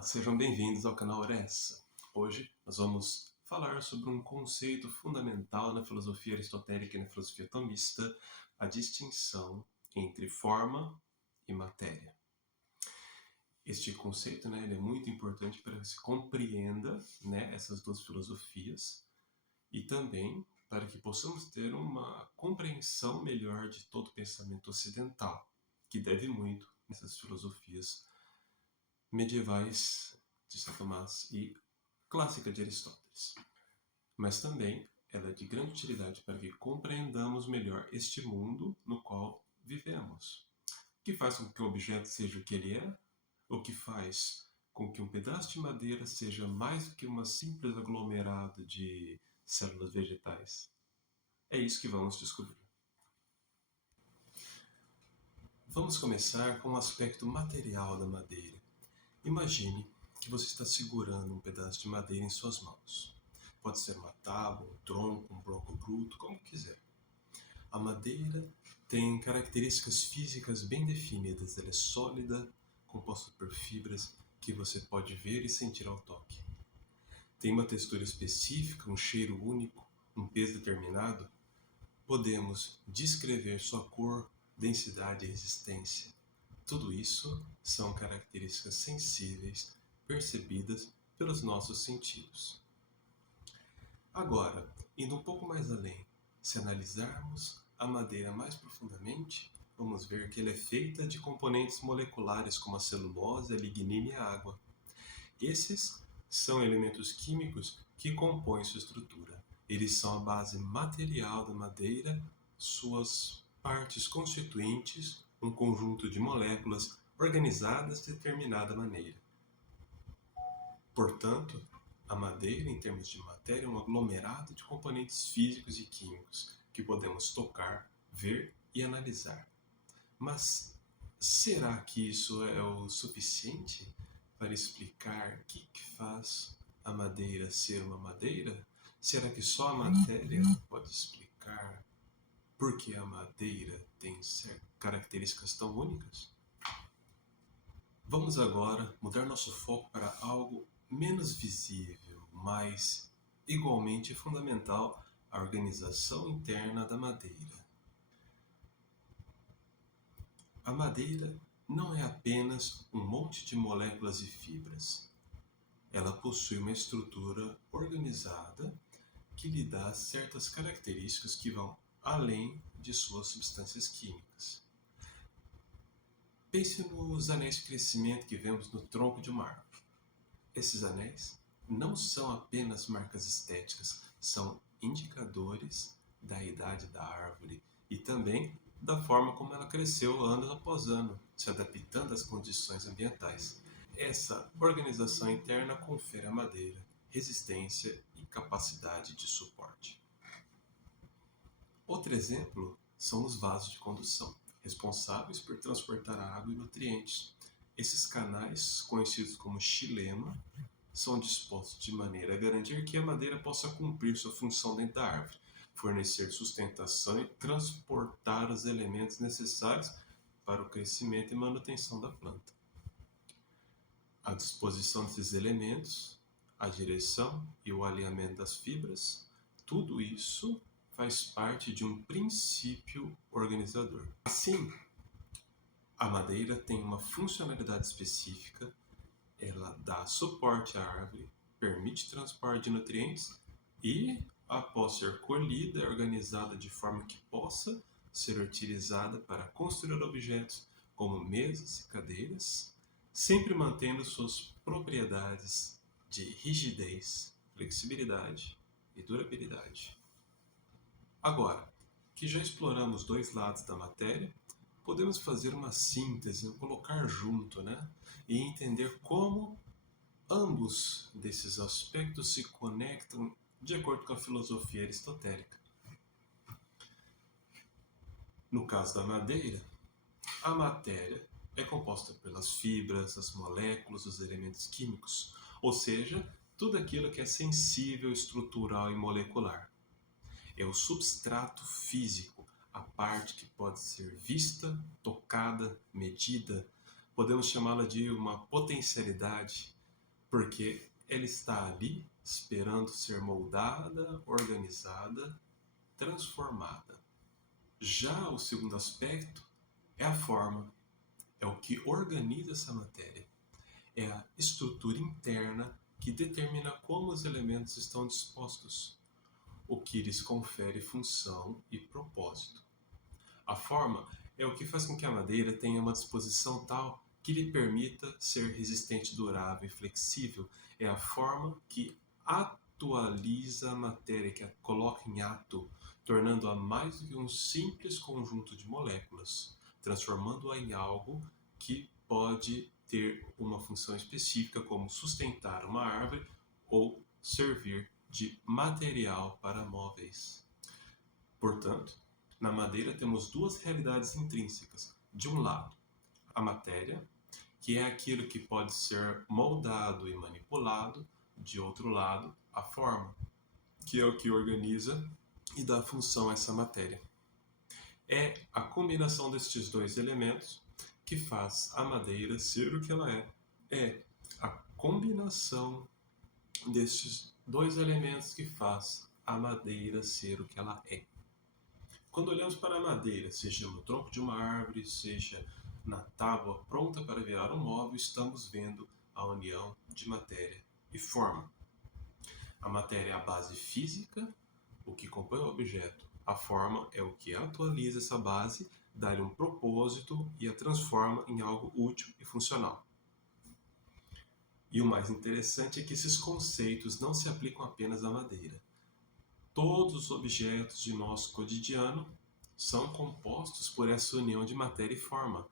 Olá, sejam bem-vindos ao canal Oressa. Hoje nós vamos falar sobre um conceito fundamental na filosofia aristotélica e na filosofia tomista, a distinção entre forma e matéria. Este conceito ele é muito importante para que se compreenda essas duas filosofias e também para que possamos ter uma compreensão melhor de todo o pensamento ocidental, que deve muito nessas filosofias medievais de São Tomás e clássica de Aristóteles. Mas também ela é de grande utilidade para que compreendamos melhor este mundo no qual vivemos. O que faz com que um objeto seja o que ele é? O que faz com que um pedaço de madeira seja mais do que uma simples aglomerado de células vegetais? É isso que vamos descobrir. Vamos começar com o aspecto material da madeira. Imagine que você está segurando um pedaço de madeira em suas mãos. Pode ser uma tábua, um tronco, um bloco bruto, como quiser. A madeira tem características físicas bem definidas. Ela é sólida, composta por fibras que você pode ver e sentir ao toque. Tem uma textura específica, um cheiro único, um peso determinado. Podemos descrever sua cor, densidade e resistência. Tudo isso são características sensíveis, percebidas pelos nossos sentidos. Agora, indo um pouco mais além, se analisarmos a madeira mais profundamente, vamos ver que ela é feita de componentes moleculares como a celulose, a lignina e a água. Esses são elementos químicos que compõem sua estrutura. Eles são a base material da madeira, suas partes constituintes, um conjunto de moléculas organizadas de determinada maneira. Portanto, a madeira, em termos de matéria, é um aglomerado de componentes físicos e químicos que podemos tocar, ver e analisar. Mas será que isso é o suficiente para explicar o que faz a madeira ser uma madeira? Será que só a matéria pode explicar por que a madeira tem características tão únicas? Vamos agora mudar nosso foco para algo menos visível, mas igualmente fundamental à organização interna da madeira. A madeira não é apenas um monte de moléculas e fibras. Ela possui uma estrutura organizada que lhe dá certas características que vão além de suas substâncias químicas. Pense nos anéis de crescimento que vemos no tronco de uma árvore. Esses anéis não são apenas marcas estéticas, são indicadores da idade da árvore e também da forma como ela cresceu ano após ano, se adaptando às condições ambientais. Essa organização interna confere à madeira resistência e capacidade de suporte. Outro exemplo são os vasos de condução, responsáveis por transportar água e nutrientes. Esses canais, conhecidos como xilema, são dispostos de maneira a garantir que a madeira possa cumprir sua função dentro da árvore, fornecer sustentação e transportar os elementos necessários para o crescimento e manutenção da planta. A disposição desses elementos, a direção e o alinhamento das fibras, tudo isso faz parte de um princípio organizador. Assim, a madeira tem uma funcionalidade específica, ela dá suporte à árvore, permite transporte de nutrientes e, após ser colhida, é organizada de forma que possa ser utilizada para construir objetos como mesas e cadeiras, sempre mantendo suas propriedades de rigidez, flexibilidade e durabilidade. Agora, que já exploramos dois lados da matéria, podemos fazer uma síntese, colocar junto, e entender como ambos desses aspectos se conectam de acordo com a filosofia aristotélica. No caso da madeira, a matéria é composta pelas fibras, as moléculas, os elementos químicos, ou seja, tudo aquilo que é sensível, estrutural e molecular. É o substrato físico, a parte que pode ser vista, tocada, medida. Podemos chamá-la de uma potencialidade, porque ela está ali esperando ser moldada, organizada, transformada. Já o segundo aspecto é a forma, é o que organiza essa matéria. É a estrutura interna que determina como os elementos estão dispostos, o que lhes confere função e propósito. A forma é o que faz com que a madeira tenha uma disposição tal que lhe permita ser resistente, durável e flexível. É a forma que atualiza a matéria, que a coloca em ato, tornando-a mais do que um simples conjunto de moléculas, transformando-a em algo que pode ter uma função específica, como sustentar uma árvore ou servir de material para móveis. Portanto, na madeira temos duas realidades intrínsecas. De um lado, a matéria, que é aquilo que pode ser moldado e manipulado. De outro lado, a forma, que é o que organiza e dá função a essa matéria. É a combinação destes dois elementos que faz a madeira ser o que ela é. É a combinação destes dois elementos que faz a madeira ser o que ela é. Quando olhamos para a madeira, seja no tronco de uma árvore, seja na tábua pronta para virar um móvel, estamos vendo a união de matéria e forma. A matéria é a base física, o que compõe o objeto. A forma é o que atualiza essa base, dá-lhe um propósito e a transforma em algo útil e funcional. E o mais interessante é que esses conceitos não se aplicam apenas à madeira. Todos os objetos de nosso cotidiano são compostos por essa união de matéria e forma.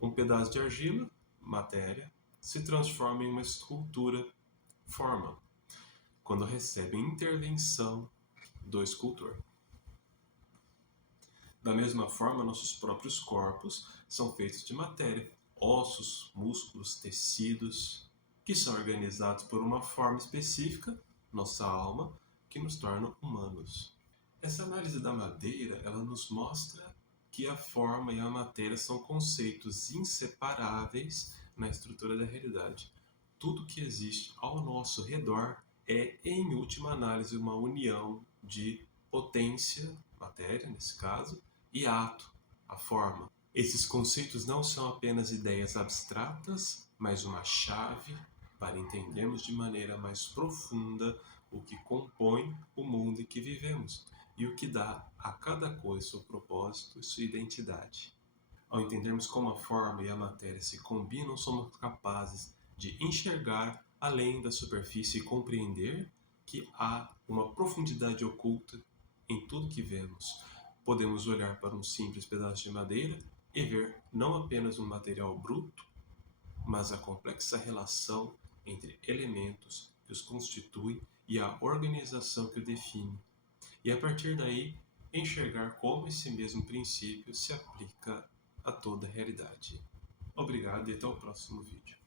Um pedaço de argila, matéria, se transforma em uma escultura, forma, quando recebe intervenção do escultor. Da mesma forma, nossos próprios corpos são feitos de matéria, ossos, músculos, tecidos, que são organizados por uma forma específica, nossa alma, que nos torna humanos. Essa análise da madeira, ela nos mostra que a forma e a matéria são conceitos inseparáveis na estrutura da realidade. Tudo que existe ao nosso redor é, em última análise, uma união de potência, matéria nesse caso, e ato, a forma. Esses conceitos não são apenas ideias abstratas, mas uma chave para entendermos de maneira mais profunda o que compõe o mundo em que vivemos e o que dá a cada coisa seu propósito e sua identidade. Ao entendermos como a forma e a matéria se combinam, somos capazes de enxergar além da superfície e compreender que há uma profundidade oculta em tudo que vemos. Podemos olhar para um simples pedaço de madeira e ver não apenas um material bruto, mas a complexa relação entre elementos que os constituem e a organização que o define. E a partir daí, enxergar como esse mesmo princípio se aplica a toda a realidade. Obrigado e até o próximo vídeo.